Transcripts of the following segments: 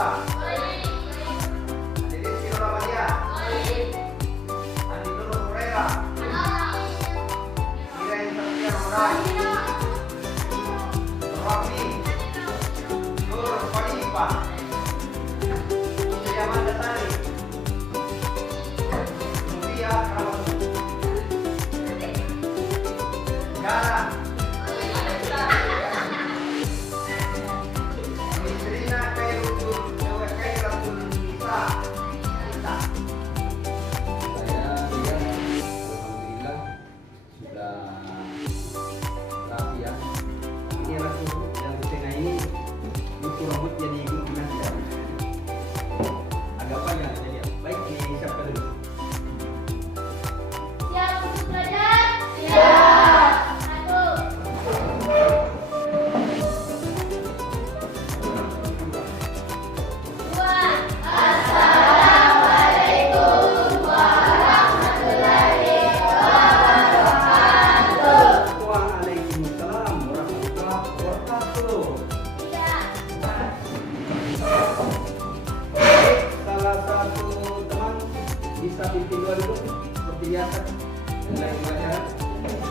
Nabila? Andi Rizky Nur Amalia? Andi Nurul Huraira? Irain Satria Nurai? Nur Wahbi? Nur Khalifah? Putri Amanda Sari? Nubia Ramadhan? Galang? Misrina Khairatul Nisa? Kita. Saya Rian, alhamdulillah sudah rapi ya. Ini rambut yang di tengah ini butuh rambut jadi gunting ya. Agak panjang jadi ya. Baik, ini siapa dulu? Siap untuk belajar? Siap. Satu. Dua. Assalamualaikum warahmatullahi wabarakatuh. Waalaikumsalam warahmatullahi wabarakatuh. Tiga. Salah satu teman bisa pimpin dua dulu seperti biasa. Mulai pelajaran.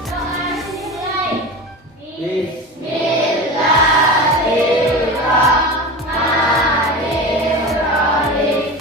Doa dimulai. Bismillahirrahmanirrahim.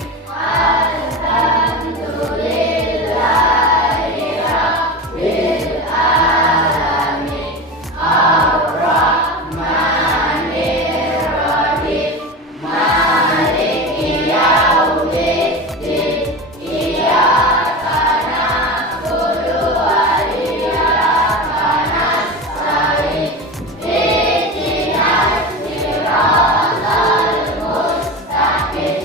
Alhamdulillahirabbil alamin. Ar-Rahmanir-Rahim. Maliki yaumiddin. Iyyaka na'budu wa iyyaka nasta'in. Ihdinas siratal mustaqim.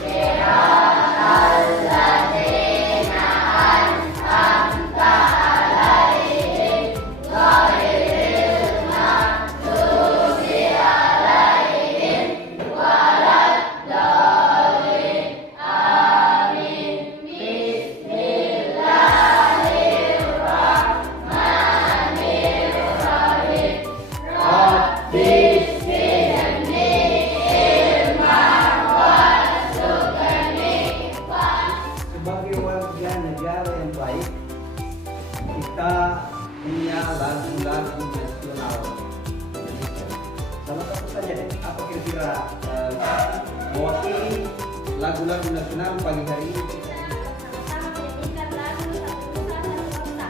Siratal ladzina an'amta 'alaihim ghairil maghdubi 'alaihim waladdallin. Amin. Bismillahirrahmanirrahim. Rabbi zidni ilman warzuqni Sebagai warga negara yang baik, kita punya lagu-lagu nasional Indonesia. Salah satu saja deh, apa kira-kira mewakili lagu-lagu nasional pagi hari ini? Sama-sama menyanyikan lagu Satu Nusa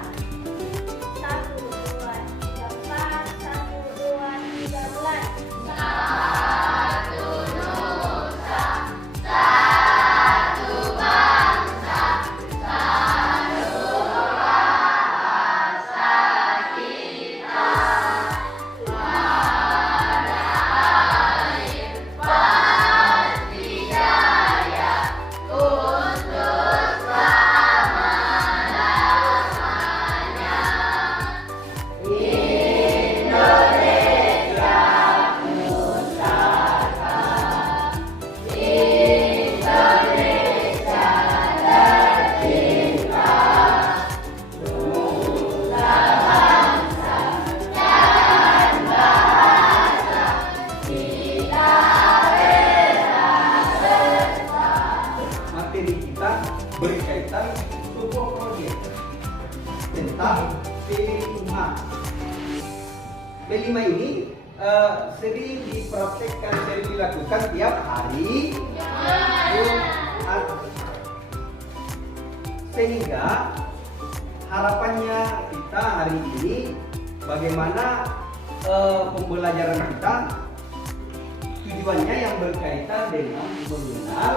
Satu Bangsa. 1, 2, 3, 4. 1, 2, 3, mulai. Satu Nusa, satu bangsa, satu bahasa kita. Tanah air pasti jaya untuk selama-lamanya. Indonesia pusaka, Indonesia tercinta, nusa bangsa dan bahasa kita rela bersama. Materi kita berkaitan sebuah proyek tentang P5. P5 ini sering dipraktekkan, sering dilakukan tiap hari Jumat. Sehingga harapannya kita hari ini bagaimana pembelajaran kita tujuannya yang berkaitan dengan mengenal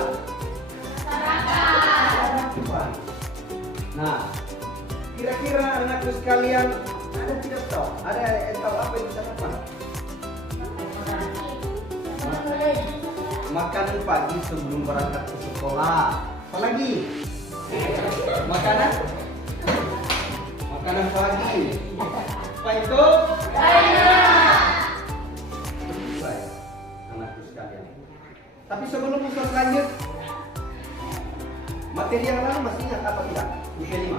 masyarakat. Nah, kira-kira anakku sekalian ada tidak tahu? Ada yang tahu apa itu sarapan? Makanan pagi sebelum berangkat ke sekolah. Apa lagi? Makanan? Makanan pagi. Apa itu? Selesai, anakku sekalian. Tapi sebelum Ustaz lanjut, materi yang lalu masih ingat apa tidak? Di P5.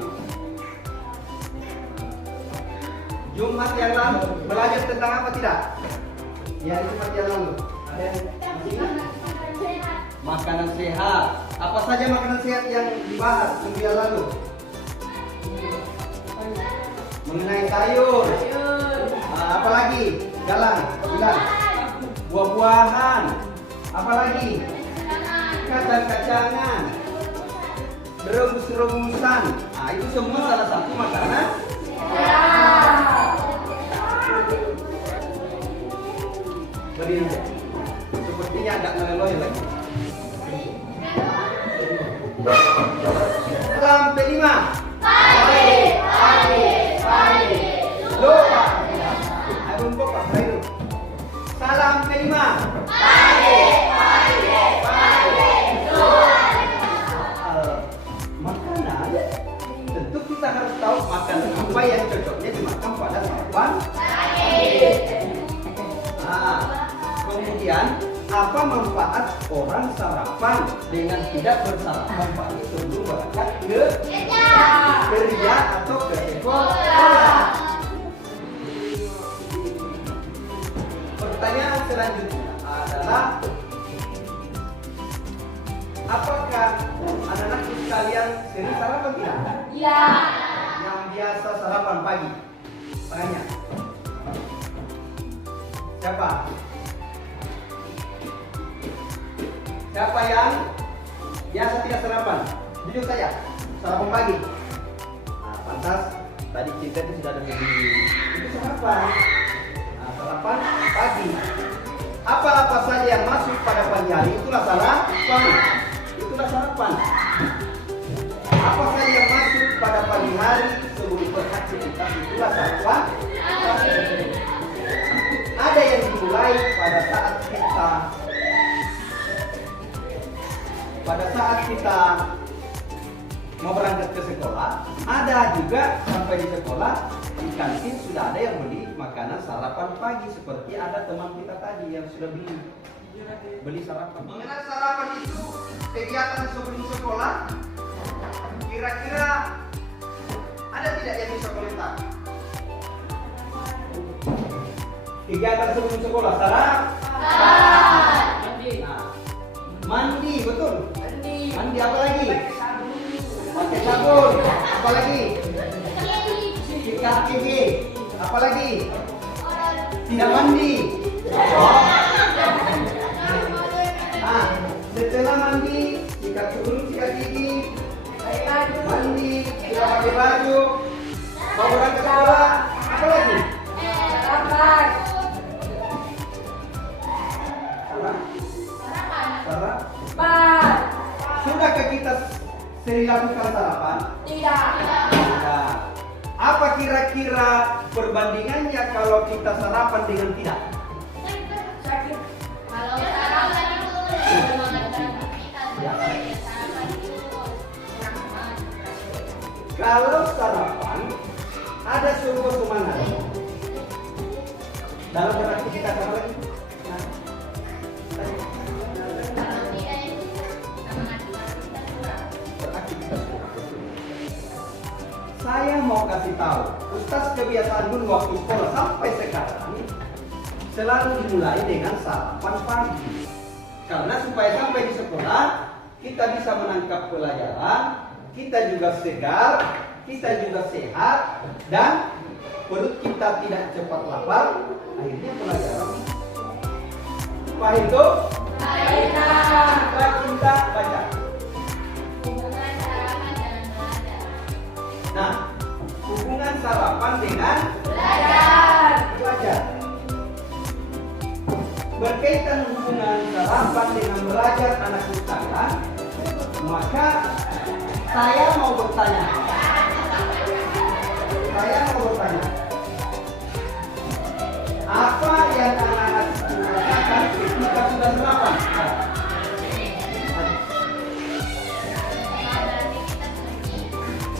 Jumat yang lalu belajar tentang apa tidak? Ya, Jumat yang lalu. Ada yang masih ingat? Makanan sehat. Apa saja makanan sehat yang dibahas minggu yang lalu? Mengenai sayur. Apa lagi? Jalan. Bilang. Buah-buahan. Apa lagi? Kacang-kacangan. Rebus-rebusan. Nah, itu semua salah satu makanan. Berdiri aja. Sepertinya agak ngeloy lagi. Salam P5. Pagi. Lupa. Ayo buka dulu. Salam P5. Makanan tentu kita harus tahu makanan apa yang cocoknya dimakan pada sarapan. Nah, kemudian apa manfaat orang sarapan dengan tidak bersarapan pagi sebelum berangkat ke kerja atau ke sekolah? Pertanyaan selanjutnya adalah, apakah anak-anak sekalian sering sarapan tidak? Iya. Yang biasa sarapan pagi, tanya. Siapa? Siapa yang biasa tidak sarapan? Jujur saja, sarapan pagi. Nah, pantas tadi kita itu sudah ada di itu sarapan. Nah, sarapan pagi. Apa-apa saja yang masuk pada pagi hari itulah sarapan. Itulah sarapan. Apa saja yang masuk pada pagi hari sebelum beraktivitas itulah sarapan. Ada yang dimulai pada saat kita mau berangkat ke sekolah, ada juga sampai di sekolah di kantin sudah ada yang beli makanan sarapan pagi, seperti ada teman kita tadi yang sudah beli sarapan. Mengenai sarapan itu kegiatan sebelum sekolah, kira-kira ada tidak yang bisa komentar? Kegiatan sebelum sekolah sarapan. Nah, mandi, betul. Mandi apa lagi? Pakai sabun. Apa lagi? Sikat gigi. Apa lagi? Tidak mandi. Nah, setelah mandi, sikat gigi, mandi, sudah pakai baju, mau berangkat sekolah. Apa lagi? Sarapan. Sudahkah kita sering lakukan sarapan? Tidak. Tidak. Apa kira-kira perbandingannya kalau kita sarapan dengan tidak? Sakit. Kalau sarapan itu kalau sarapan ada sebuah semangat dalam beraktivitas apa lagi? Saya mau kasih tahu, Ustaz kebiasaan dulu waktu sekolah sampai sekarang selalu dimulai dengan sarapan pagi. Karena supaya sampai di sekolah kita bisa menangkap pelajaran, kita juga segar, kita juga sehat, dan perut kita tidak cepat lapar. Akhirnya pelajaran. Pahit itu? Kita cinta baca. Nah, hubungan sarapan dengan belajar. Berkaitan hubungan sarapan dengan belajar anak sekalian, maka saya mau bertanya. Apa yang anak-anak lakukan ketika sudah sarapan?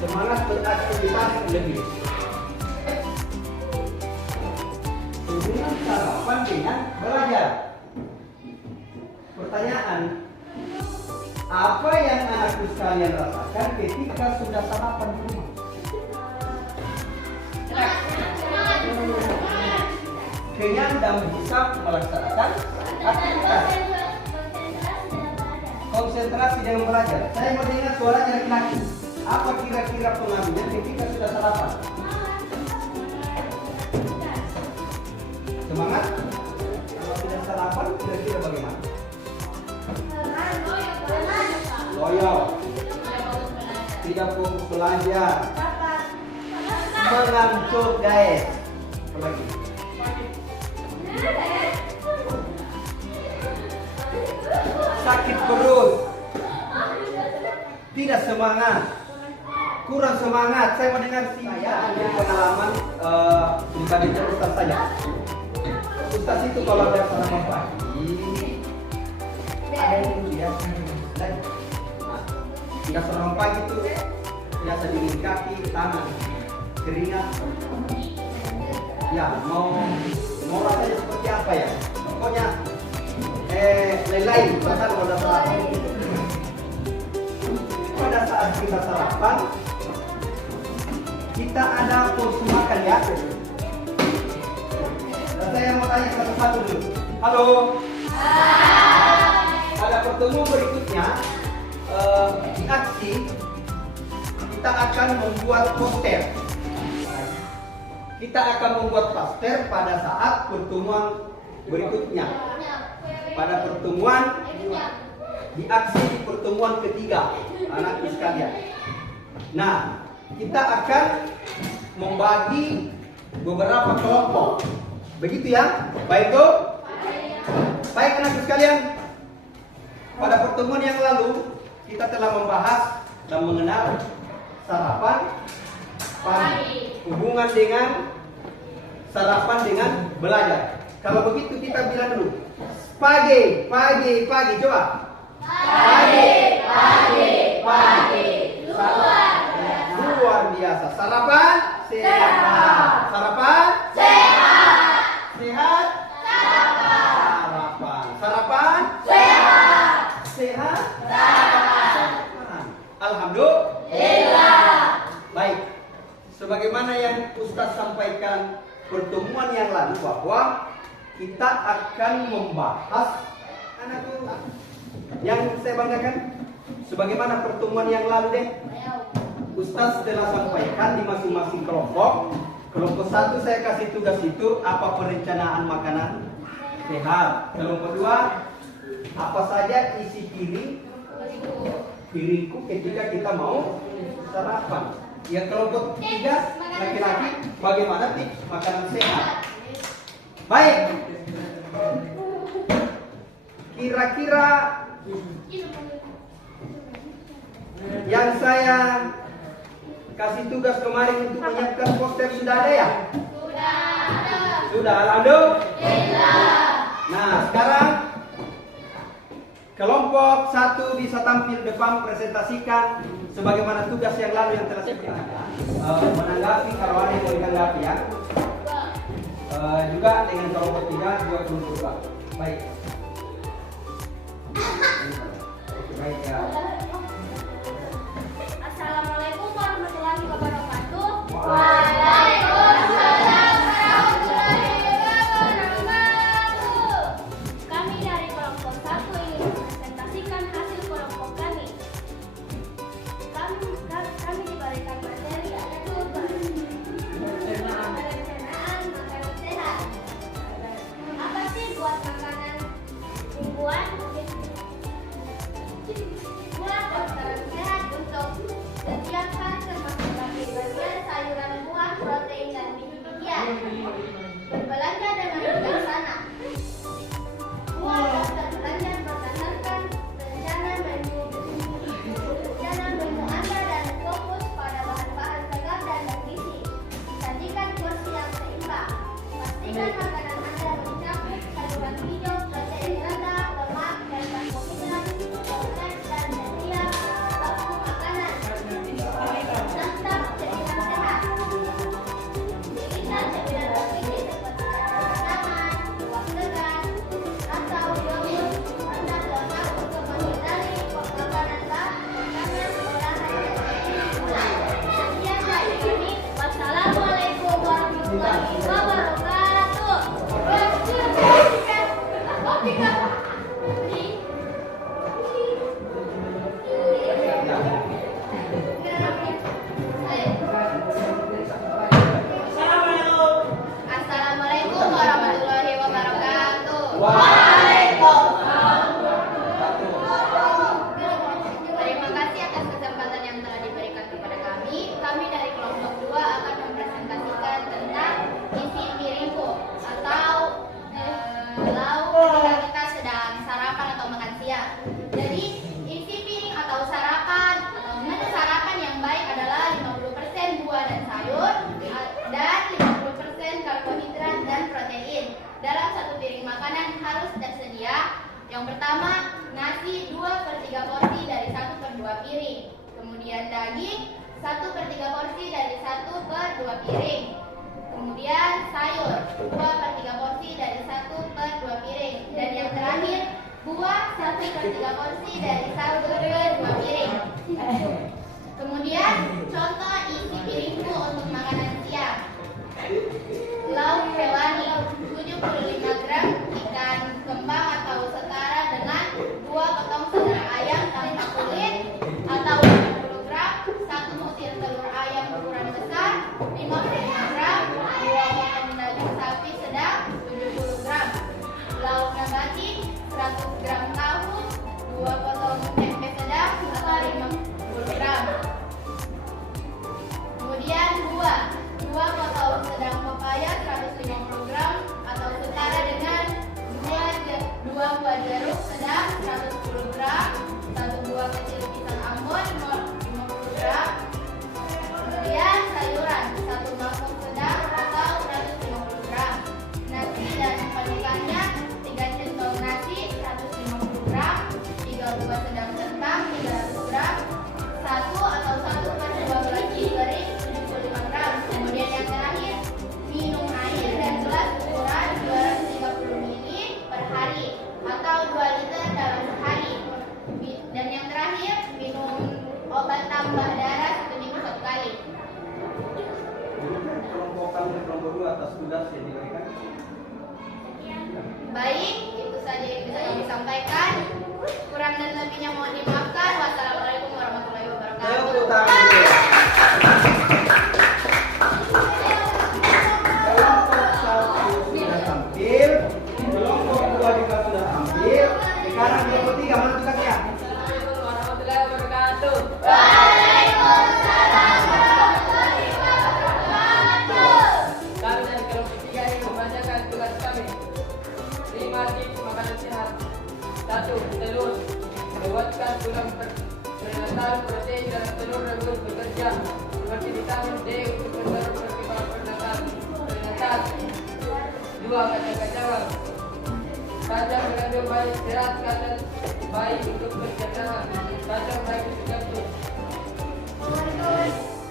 Semangat beraktivitas lebih. Hubungan sarapan dengan belajar. Pertanyaan, apa yang anakku sekalian rasakan ketika sudah sarapan di rumah? Kenyang dan bisa melaksanakan aktivitas. konsentrasi dengan belajar. Saya mau dengar suaranya laki-laki. Apa kira-kira pengaruhnya ketika sudah sarapan? Semangat? Kalau tidak sarapan, kira-kira bagaimana? Loyal, tidak fokus belajar, mengantuk guys. Apa lagi? Sakit perut, tidak semangat, kurang semangat. Saya mendengar saya ada pengalaman pribadi Ustaz saja. Ustaz itu kalau ada sarapan pagi, ada yang dia tidak sarapan pagi itu biasa dingin kaki, tangan, keringat. Ya mau rasanya seperti apa ya? Pokoknya lain bahkan pada sarapan. Pada saat kita sarapan, kita ada porsi makan ya. Dan saya mau tanya satu-satu dulu. Halo. Pada pertemuan berikutnya di aksi kita akan membuat poster. Kita akan membuat poster pada saat pertemuan berikutnya. Pada pertemuan di aksi di pertemuan ketiga, anakku sekalian. Nah, kita akan membagi beberapa kelompok. Begitu ya? Baik tuh? Baik anakku sekalian. Pada pertemuan yang lalu kita telah membahas dan mengenal sarapan pagi, hubungan dengan sarapan dengan belajar. Kalau begitu kita bilang dulu. Pagi. Coba. Pagi. Luar biasa. Sarapan sehat. Sarapan sehat. Sehat. Sarapan sehat. Sehat. Alhamdulillah. Baik. Sebagaimana yang Ustaz sampaikan pertemuan yang lalu bahwa kita akan membahas anakku yang saya banggakan. Sebagaimana pertemuan yang lalu deh, Ustaz telah sampaikan di masing-masing kelompok. Kelompok 1 saya kasih tugas itu apa perencanaan makanan sehat. Kelompok 2 apa saja isi piringku ketika kita mau sarapan. Yang kelompok 3 laki-laki bagaimana tips makanan sehat. Baik. Kira-kira yang saya kasih tugas kemarin untuk menyiapkan poster sudah ada ya? Sudah, alhamdulillah. Nah, sekarang kelompok 1 bisa tampil depan presentasikan sebagaimana tugas yang lalu yang telah saya berikan. Menanggapi kalau ada yang mau ditanggapi ya. Juga dengan kelompok 3 juga belum berubah. Baik. Baik ya. Assalamualaikum warahmatullahi wabarakatuh. Waalaikumsalam warahmatullahi wabarakatuh. Kami dari kelompok 1 ingin mempresentasikan hasil kelompok kami. Kami diberikan materi yaitu perencanaan makanan sehat. Apa sih buat makanan buat makanan sehat untuk setiap hari termasuk bagi daging 1/3 porsi dari 1/2 piring. Kemudian sayur 2/3 porsi dari 1/2 piring. Dan yang terakhir buah 1/3 porsi dari 1/2 piring. Kemudian contoh isi piringku untuk makanan siang. Lauk hewani 75 gram ikan kembang atau setara dengan 2 potong setengah ayam tanpa kulit atau 50 gram, 1 butir telur ayam ukuran besar 55 gram, 2 potong daging sapi sedang 70 gram, lauk nabati 100 gram tahu, 2 potong tempe sedang atau 50 gram. Kemudian buah 2 potong sedang pepaya 150 gram atau setara dengan 2 buah jeruk sedang 110 gram, 1 buah kecil pisang Ambon 50 gram. Kemudian sayuran 1 mangkok sedang atau 150 gram. Nasi dan panukannya 3 centong nasi 150 gram, 3 buah sedang kentang 300 gram, 1 atau 1/12 piring 75 gram. Kemudian yang terakhir minum air dan gelas ukuran 230 ml per hari atau 2 liter dalam sehari. Dan yang terakhir minum obat tambah darah 1 minggu 1 kali. Kelompok 2 atas tugas yang diberikan. Baik, itu saja yang bisa kami sampaikan. Kurang dan lebihnya mohon dimaafkan. Wassalamualaikum warahmatullahi wabarakatuh. Tepuk tangan dulu. Kelompok 1 sudah tampil, kelompok 2 juga sudah tampil. Sekarang kelompok 3 mana tugasnya? Assalamualaikum warahmatullahi wabarakatuh. Kami dari kelompok 3 ini membacakan tugas kami. 5 tips makanan sehat. 1. Telur. Buatkan tulang prenatal, protein dan telur rebus bekerja seperti vitamin D untuk mendorong perkembangan prenatal. 2. Kacang-kacangan. Kacang mengandung banyak serat kandang baik untuk pencernaan. Kacang baik untuk jantung.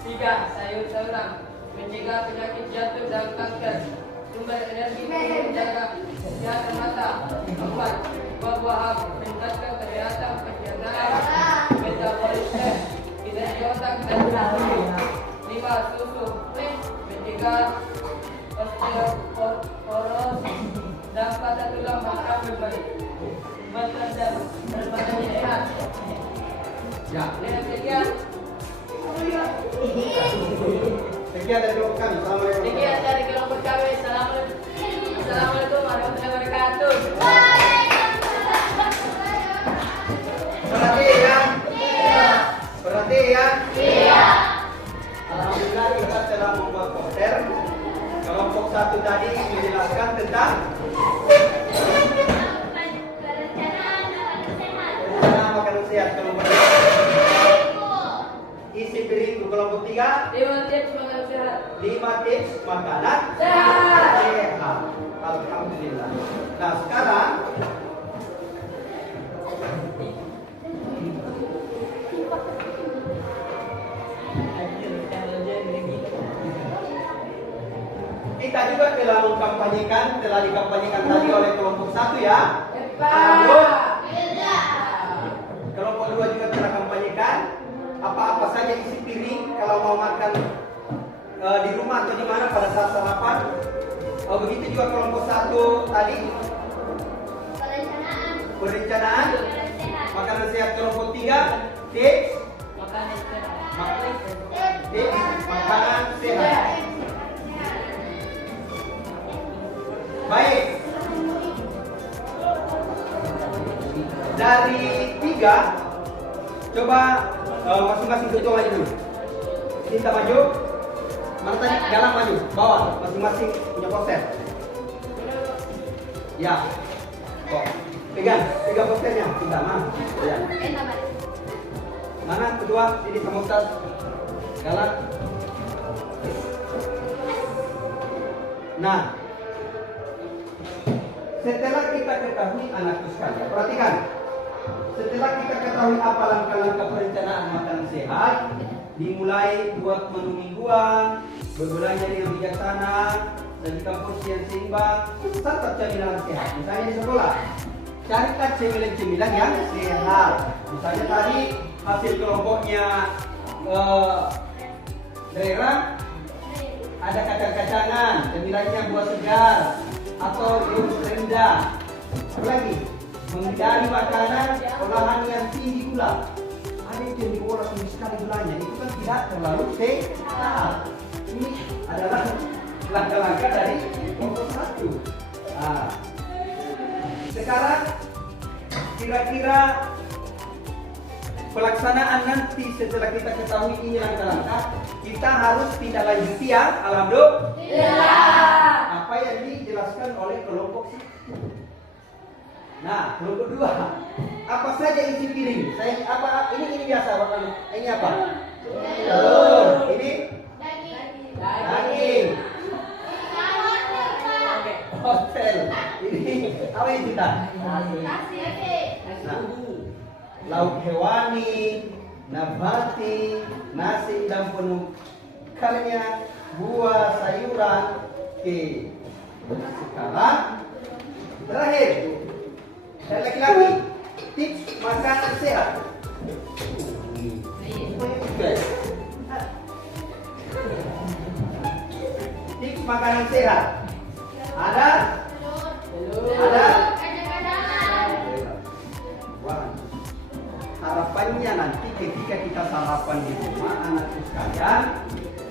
3. Sayur-sayuran mencegah penyakit jantung dan kanker. Sumber energi untuk menjaga kesehatan mata. 4. Buah-buahan meningkatkan kesehatan pencernaan, metabolisme, kinerja otak dan tubuh. 5. Susu mencegah osteoporosis dan pada tulang bahkan berbaik. Badan dan badannya sehat. Ya. Dengan sekian. Sekian dari kelompok kami. Assalamualaikum. Sekian dari kelompok kami. Assalamualaikum warahmatullahi wabarakatuh. Perhatian. Perhatian. Alhamdulillah kita telah membuat poster. Kelompok 1 tadi menjelaskan tentang rencana makanan sehat. Kelompok 2 isi piringku. Kelompok 3 5 tips makanan sehat. 5 tips makanan Sehat. Alhamdulillah. Nah sekarang kita juga telah dikampanyekan tadi oleh kelompok 1 ya. Kelompok 2 juga telah kampanyekan apa-apa saja isi piring kalau mau makan di rumah atau di mana pada saat sarapan. Begitu juga kelompok 1 tadi perencanaan makanan sehat. Kelompok 3 tips Makanan sehat. makanan sehat. Baik. Dari 3 coba masing-masing ketua maju dulu. Cinta maju. Mana tadi? Galang maju. Bawah. Masing-masing punya poster. Ya. Kok. Pegang posternya. Cinta mana? Ya. Mana kedua? Sini sama Ustaz. Galang. Nah. Setelah kita ketahui anakku sekalian, perhatikan. Setelah kita ketahui apa langkah-langkah perencanaan makanan sehat, dimulai buat menu mingguan, berbelanja dengan bijaksana, sajikan porsi yang seimbang, santap camilan sehat. Misalnya di sekolah, carikan cemilan-cemilan yang sehat. Misalnya tadi hasil kelompoknya daerah ada kacang-kacangan, cemilannya buah segar atau rebus rendah. Apalagi menghindari makanan olahan yang tinggi gula. Ada yang diolah tinggi sekali gulanya, itu kan tidak terlalu sehat. Ini adalah langkah-langkah dari kelompok 1. Nah, sekarang kira-kira pelaksanaan nanti setelah kita ketahui ini langkah-langkah, kita harus tindak lanjuti ya, alhamdulillah. Apa yang dijelaskan oleh kelompok 1. Nah, kelompok 2, apa saja isi piring? Ini biasa, ini apa? Telur. Ini daging. Hotel. Ini apa yang kita? Nah, lauk hewani, nabati, nasi dan penuh kalnya, buah, sayuran. Oke. Sekarang terakhir, dan laki-laki, tips makanan sehat. Tips makanan sehat. Ada? Ada? Wah. Harapannya nanti ketika kita sarapan di rumah anakku sekalian,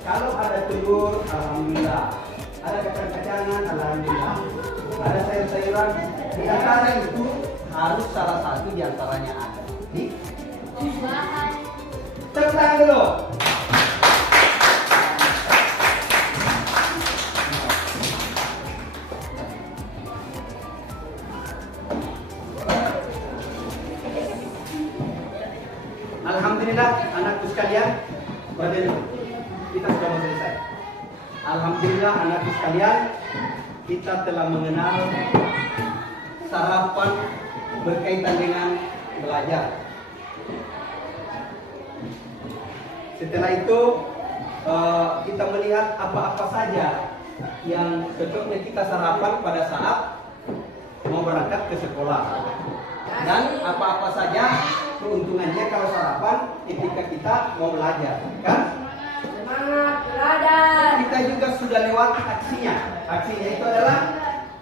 kalau ada telur, alhamdulillah. Ada kacang-kacangan, alhamdulillah. Ada sayur-sayuran, di antara itu harus salah satu di antaranya ada. Tepuk tangan dulu. Alhamdulillah anakku sekalian, kita sudah mau selesai. Alhamdulillah anakku sekalian, kita telah mengenal sarapan berkaitan dengan belajar. Setelah itu kita melihat apa-apa saja yang cocoknya kita sarapan pada saat mau berangkat ke sekolah, dan apa-apa saja keuntungannya kalau sarapan ketika kita mau belajar, kan? Semangat belajar. Kita juga sudah lewati aksinya. Aksinya itu adalah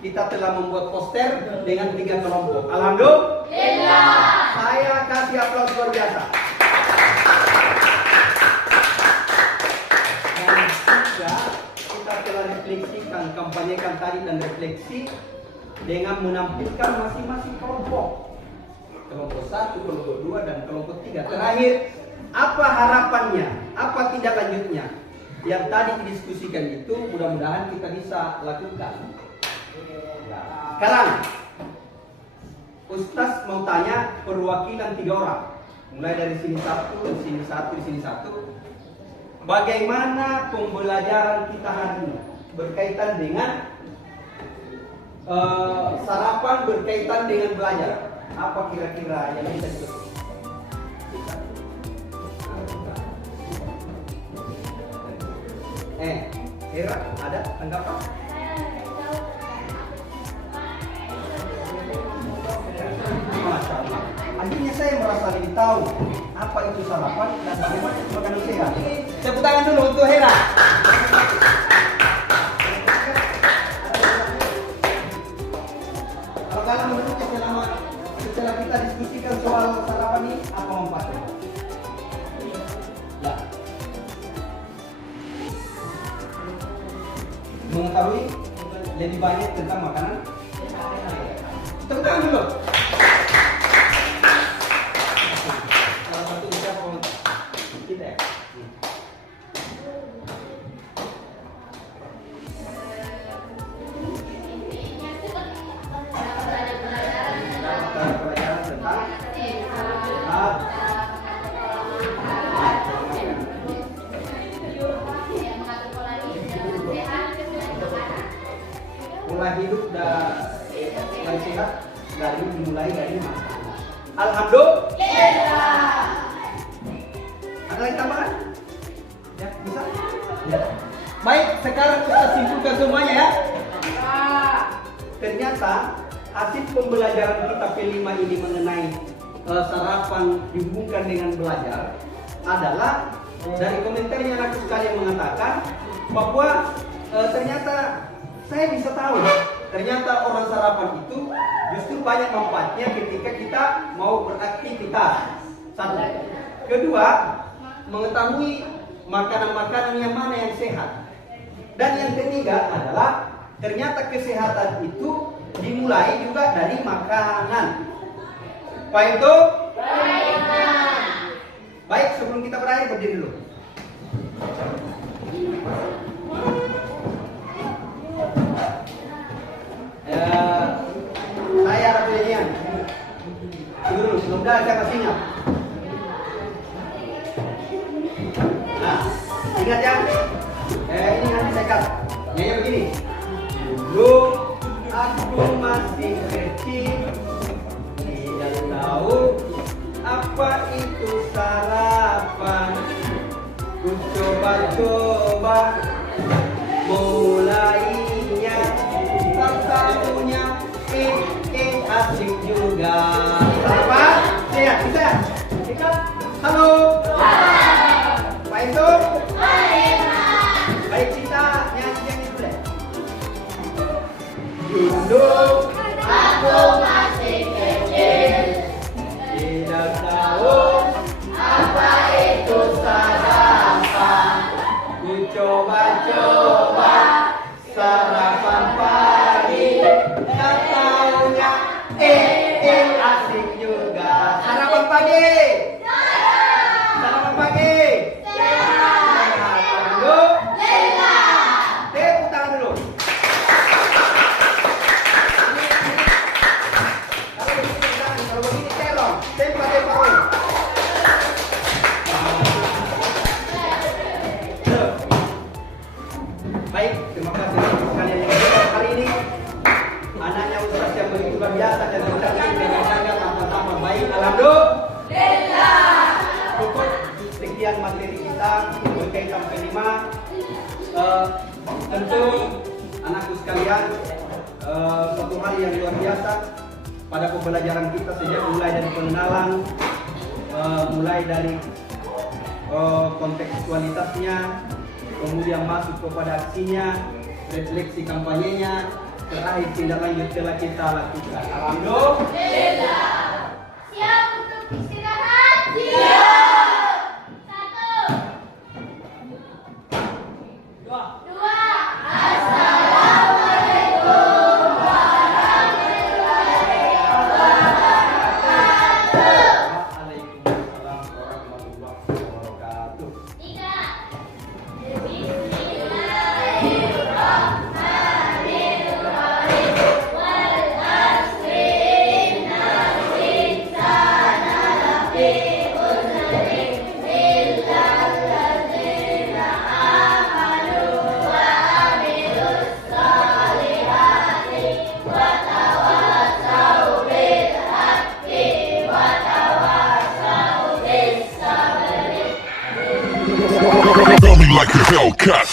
kita telah membuat poster dengan 3 kelompok. Alhamdulillah. Saya kasih aplaus luar biasa. Dan juga kita telah refleksikan, kampanyekan tadi dan refleksi dengan menampilkan masing-masing kelompok. Kelompok 1, kelompok 2, dan kelompok 3. Terakhir, apa harapannya? Apa tindak lanjutnya? Yang tadi didiskusikan itu mudah-mudahan kita bisa lakukan. Sekarang, Ustaz mau tanya perwakilan 3 orang. Mulai dari sini 1, di sini 1, di sini 1. Bagaimana pembelajaran kita hari ini berkaitan dengan sarapan berkaitan dengan belajar? Apa kira-kira yang bisa disebut? Hera, ada tanggapan? Masya Allah. Akhirnya saya merasa lebih tahu apa itu sarapan dan bagaimana itu makanan sehat. Tepuk tangan dulu untuk Hera. Kalau menurutnya setelah kita diskusikan soal sarapan ini, apa manfaatnya? Ya. Mengetahui lebih banyak tentang makanan. Tepuk tangan dulu. Salah satu bisa komentar. Kita ya. Pelajaran tentang pola hidup dan sehat dimulai dari makanan. Alhamdulillah. Ada lagi tambahan? Bisa? Ya. Baik, sekarang kita simpulkan semuanya ya. Ternyata hasil pembelajaran kita P5 ini mengenai sarapan dihubungkan dengan belajar adalah dari komentarnya anakku sekalian mengatakan bahwa ternyata saya bisa tahu ternyata orang sarapan itu justru banyak manfaatnya ketika kita mau beraktivitas. Satu. Kedua, mengetahui makanan-makanan yang mana yang sehat. Dan yang ketiga adalah ternyata kesehatan itu dimulai juga dari makanan. Pak itu? Baik, sebelum kita berakhir berdiri dulu. Saya Ratu Yenian. Dulu, sebelum dah saya kasihnya. Nah, ingat ya. Ini nanti saya cut. Nyanyi begini. Dulu aku masih kecil, tidak tahu apa itu sarapan. Ku coba-coba mulainya, tak tahunya asik juga. Sarapan? Sehat, bisa ya? Halo. Pak itu? Baik, kita nyanyi dulu. Dulu Aku masih kecil, tidak tahu apa itu sarapan. ku coba-coba sarapan pagi, tak taunya asik juga. Sarapan pagi. Sarapan pagi. Sehat dulu. Tepuk tangan dulu. Kalau begini terong, tempa-tempa. Baik, terima kasih sekalian yang hadir hari ini. Anaknya Ustaz yang begitu luar biasa dan menjaga tambah baik. Alhamdulillah. Cukup sekian materi kita berkaitan P5. Tentu anakku sekalian, suatu hal yang luar biasa pada pembelajaran kita sejak mulai dari pengenalan, mulai dari kontekstualitasnya, kemudian masuk kepada aksinya, refleksi kampanyenya, terakhir tindak lanjut telah kita lakukan. Alhamdulillah. Siap untuk istirahat? Siap. 1, 2. Assalamualaikum warahmatullahi wabarakatuh. Waalaikumsalam warahmatullahi wabarakatuh. 3. Bismillahirrahmanirrahim. Wal asri innal insana lafi khusrin illal ladzina amanu wa amilus solihati wa tawassau bil haqqi wa tawassau bis sabri. Throw me like a Hellcat.